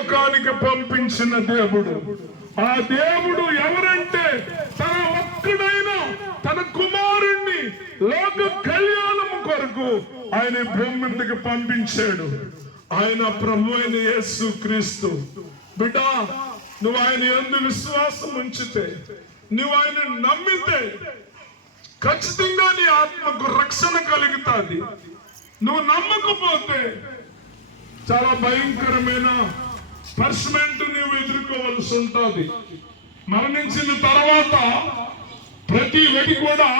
లోకానికి పంపించిన దేవుడు. ఆ దేవుడు ఎవరంటే తన ఒక్కడైన తన కుమారుణ్ణి లోక కళ్యాణం కొరకు ఆయన భూమి మీదకి పంపించాడు. ఆయన ప్రభు అయిన యేసు క్రీస్తు. బిడ్డా, నువ్వు ఆయన యందు విశ్వాసం ఉంచితే, నువ్వు ఆయన నమ్మితే ఖచ్చితంగా నీ ఆత్మకు రక్షణ కలుగుతుంది. నువ్వు నమ్మకపోతే చాలా భయంకరమైన పనిష్మెంట్ నువ్వు ఎదుర్కోవలసి ఉంటుంది. మరణించిన తర్వాత ప్రతి వ్యక్తి కూడా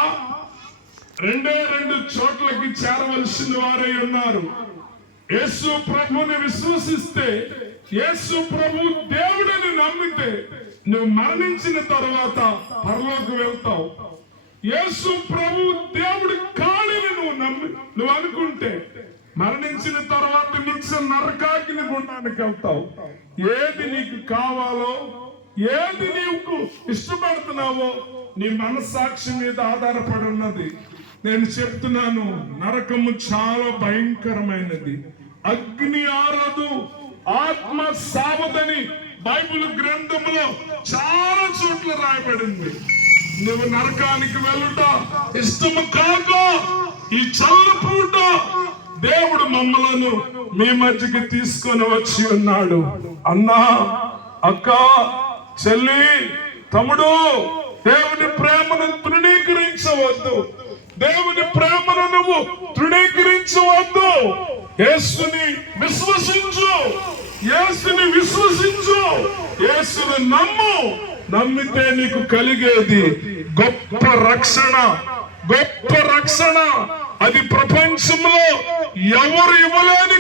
2 చోట్లకి చేరవలసిన వారై ఉన్నారు. యేసు ప్రభుని విశ్వసిస్తే, యేసు ప్రభు దేవుడిని నమ్మితే నువ్వు మరణించిన తర్వాత పరలోకి వెళ్తావు. యేసు ప్రభు దేవుడి కాడిని నువ్వు అనుకుంటే మరణించిన తర్వాత నిత్య నరకాగ్ని గుండానికి వెళ్తావు. ఏది నీకు కావాలో, ఏది నీకు ఇష్టపడుతున్నావో నీ మనస్సాక్షి మీద ఆధారపడి ఉన్నది. నేను చెప్తున్నాను, నరకము చాలా భయంకరమైనది. అగ్ని ఆరదు, ఆత్మ సావదని బైబిల్ గ్రంథంలో చాలా చోట్ల రాయబడింది. నువ్వు నరకానికి వెళ్ళుట ఇష్టము కాక ఈ చల్లపూట దేవుడు మమ్మలను మీ మధ్యకి తీసుకొని వచ్చి ఉన్నాడు. అన్నా, అక్క, చెల్లి, తమ్ముడు, దేవుని ప్రేమను తృణీకరించవద్దు. దేవుని ప్రేమను నువ్వు తృణీకరించవద్దు. యేసుని విశ్వసించు, యేసుని విశ్వసించు, యేసుని నమ్ము. నమ్మితే నీకు కలిగేది గొప్ప రక్షణ, గొప్ప రక్షణ. అది ప్రపంచంలో ఎవరు ఇవ్వలేని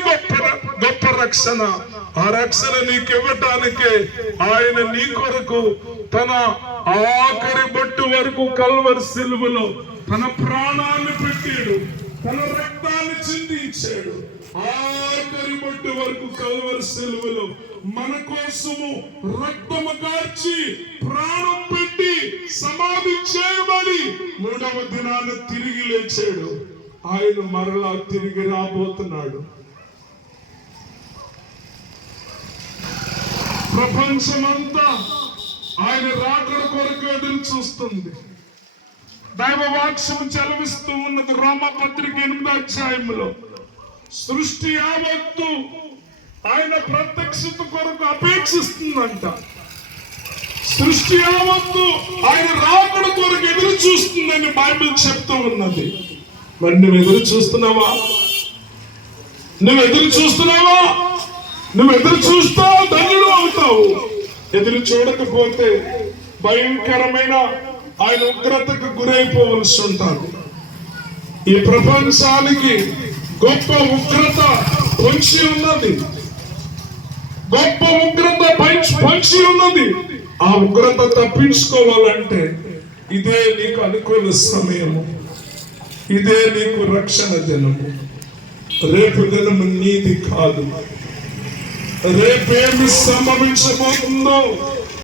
గొప్ప రక్షణ. ఆ రక్షణ నీకు ఇవ్వటానికే ఆయన నీ కొరకు తన ఆఖరి బొట్టు వరకు కల్వరి సిలువలో తన ప్రాణాన్ని పెట్టాడు, తన రక్తాన్ని చిందించాడు. ఆఖరి బొట్టు వరకు కల్వరి సిలువలో మన కోసము రక్తము కార్చి ప్రాణం పెట్టి సమాధి చేయబడి 3వ దినాన్ని తిరిగి లేచాడు. ఆయన మరలా తిరిగి రాబోతున్నాడు. ప్రపంచమంతా ఆయన రాకడ కొరకు ఎదురు చూస్తుంది. దైవ వాక్యం చలవిస్తూ ఉన్నది. రోమపత్రిక 8వ అధ్యాయంలో సృష్టి యావత్తు ఆయన ప్రత్యక్షత కొరకు అపేక్షిస్తుందంట. సృష్టి యావత్తు ఆయన రాకడ కొరకు ఎదురు చూస్తుందని బైబిల్ చెప్తూ ఉన్నది. మరి నువ్వు ఎదురు చూస్తున్నావా? నువ్వు ఎదురు చూస్తున్నావా? నువ్వు ఎదురు చూస్తావు, ధన్యుడు అవుతావు. ఎదురు చూడకపోతే భయంకరమైన ఆయన ఉగ్రతకు గురైపోవలసి ఉంటాడు. ఈ ప్రపంచానికి గొప్ప ఉగ్రత పొంచి ఉన్నది, గొప్ప ఉగ్రత పొంచి ఉన్నది. ఆ ఉగ్రత తప్పించుకోవాలంటే ఇదే నీకు అనుకూల సమయము, ఇదే నీకు రక్షణ దినము. రేపు దినము నీది కాదు. రేపేమి సంభవించబోతుందో